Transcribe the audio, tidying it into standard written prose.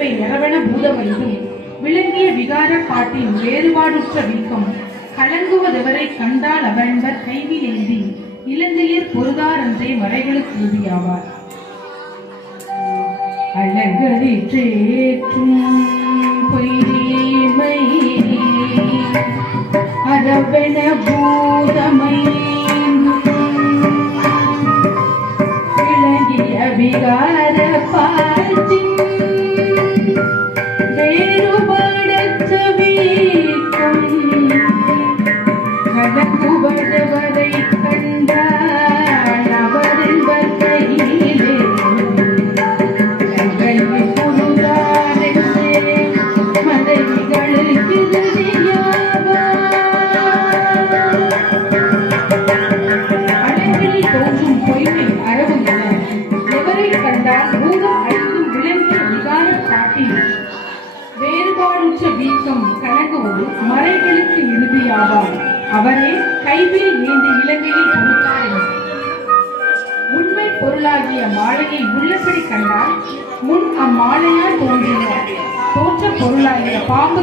நிறவன பூதமையும் விளங்கிய விகார பாட்டின் வேறுபாடுற்ற வீக்கம் கலங்குவதவரை கண்டால் அவன்பர் கைவில் எழுதி இலங்கையர் பொருதாரன்றே மறைகளுக்கு உறுதியாவார். அலங்கரிற்றேற்றும் பொய்மை அரவென பூதமை விளங்கிய விகார பாட்டின் வேறுபாடற்ற வீக்கம் கலங்குவதவரை கண்டால் அவரின்பர் கையிலே மனைவிகளுக்கு அலைகளில் தோன்றும் பொய்மை அரவு என எவரை கண்டால் பூதம் அழிக்கும் விளங்கிய விகார பாட்டில் வேறுபாடுற்ற வீக்கம் கலங்குவது மறைகளுக்கு இறுதியாவார். அவரே கைவில் ஏந்தி இலங்கையில் பொறுத்தார். உண்மை பொருளாகிய மாலையை உள்ளபடி கண்டால் முன் அம்மாலையால் தோன்ற பொருளாகிய பாம்பு